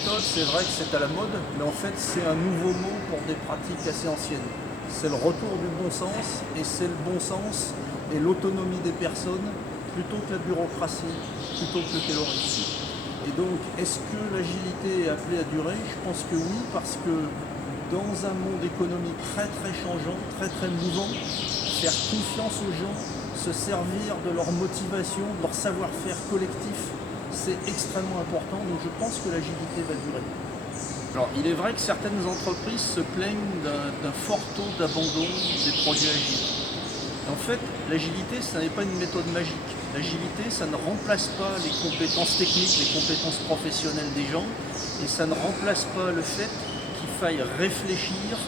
méthode, c'est vrai que c'est à la mode, mais en fait c'est un nouveau mot pour des pratiques assez anciennes. C'est le retour du bon sens, et c'est le bon sens et l'autonomie des personnes plutôt que la bureaucratie, plutôt que le taylorisme. Et donc, est-ce que l'agilité est appelée à durer? Je pense que oui, parce que dans un monde économique très changeant, très mouvant, faire confiance aux gens, se servir de leur motivation, de leur savoir-faire collectif, c'est extrêmement important. Donc je pense que l'agilité va durer. Alors, il est vrai que certaines entreprises se plaignent d'un fort taux d'abandon des projets agiles. En fait, l'agilité, ce n'est pas une méthode magique. L'agilité, ça ne remplace pas les compétences techniques, les compétences professionnelles des gens, et ça ne remplace pas le fait qu'il faille réfléchir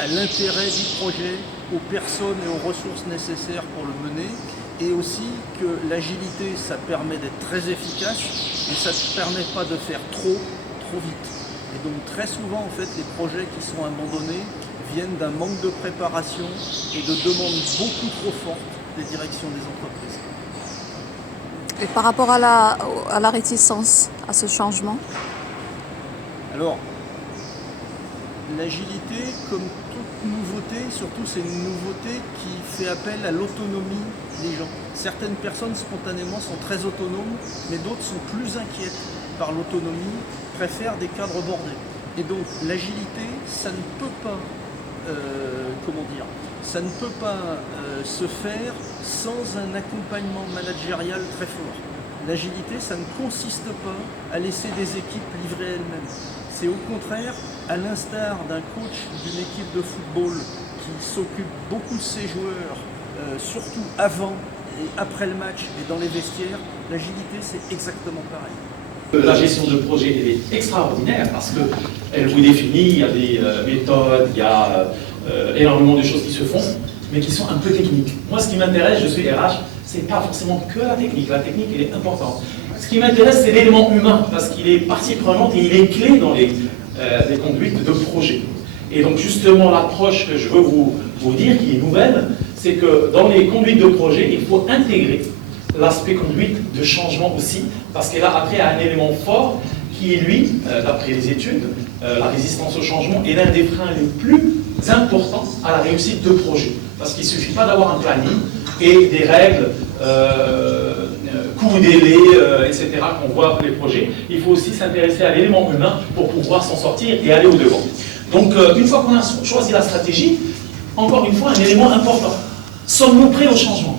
à l'intérêt du projet, aux personnes et aux ressources nécessaires pour le mener, et aussi que l'agilité, ça permet d'être très efficace, mais ça ne permet pas de faire trop vite. Et donc très souvent, en fait, les projets qui sont abandonnés viennent d'un manque de préparation et de demandes beaucoup trop fortes des directions des entreprises. Et par rapport à la réticence à ce changement? Alors, l'agilité, comme toute nouveauté, surtout c'est une nouveauté qui fait appel à l'autonomie des gens. Certaines personnes spontanément sont très autonomes, mais d'autres sont plus inquiètes par l'autonomie, préfèrent des cadres bordés. Et donc l'agilité, ça ne peut pas, ça ne peut pas se faire sans un accompagnement managérial très fort. L'agilité, ça ne consiste pas à laisser des équipes livrer elles-mêmes. C'est au contraire, à l'instar d'un coach d'une équipe de football qui s'occupe beaucoup de ses joueurs, surtout avant et après le match et dans les vestiaires, l'agilité c'est exactement pareil. La gestion de projet elle est extraordinaire parce qu'elle vous définit, il y a des méthodes, il y a énormément de choses qui se font, mais qui sont un peu techniques. Moi, ce qui m'intéresse, je suis RH, c'est pas forcément que la technique elle est importante. Ce qui m'intéresse, c'est l'élément humain, parce qu'il est partie prenante et il est clé dans les conduites de projet. Et donc justement, l'approche que je veux vous dire, qui est nouvelle, c'est que dans les conduites de projet, il faut intégrer l'aspect conduite de changement aussi, parce qu'elle a après un élément fort qui est lui, d'après les études, la résistance au changement est l'un des freins les plus importants à la réussite de projet. Parce qu'il ne suffit pas d'avoir un planning et des règles, coûts, délais, etc. qu'on voit pour les projets. Il faut aussi s'intéresser à l'élément humain pour pouvoir s'en sortir et aller au-devant. Donc, une fois qu'on a choisi la stratégie, encore une fois, un élément important. Sommes-nous prêts au changement?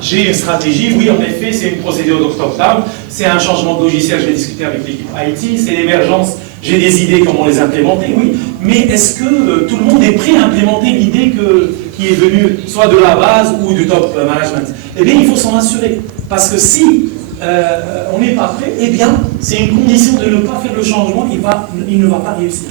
J'ai une stratégie, oui, en effet, c'est une procédure d'octobre, c'est un changement de logiciel, je vais discuter avec l'équipe IT, c'est l'émergence, j'ai des idées comment les implémenter, oui, mais est-ce que tout le monde est prêt à implémenter l'idée qui est venue soit de la base ou du top management? Eh bien, il faut s'en assurer, parce que si on n'est pas prêt, eh bien, c'est une condition de ne pas faire le changement, il ne va pas réussir.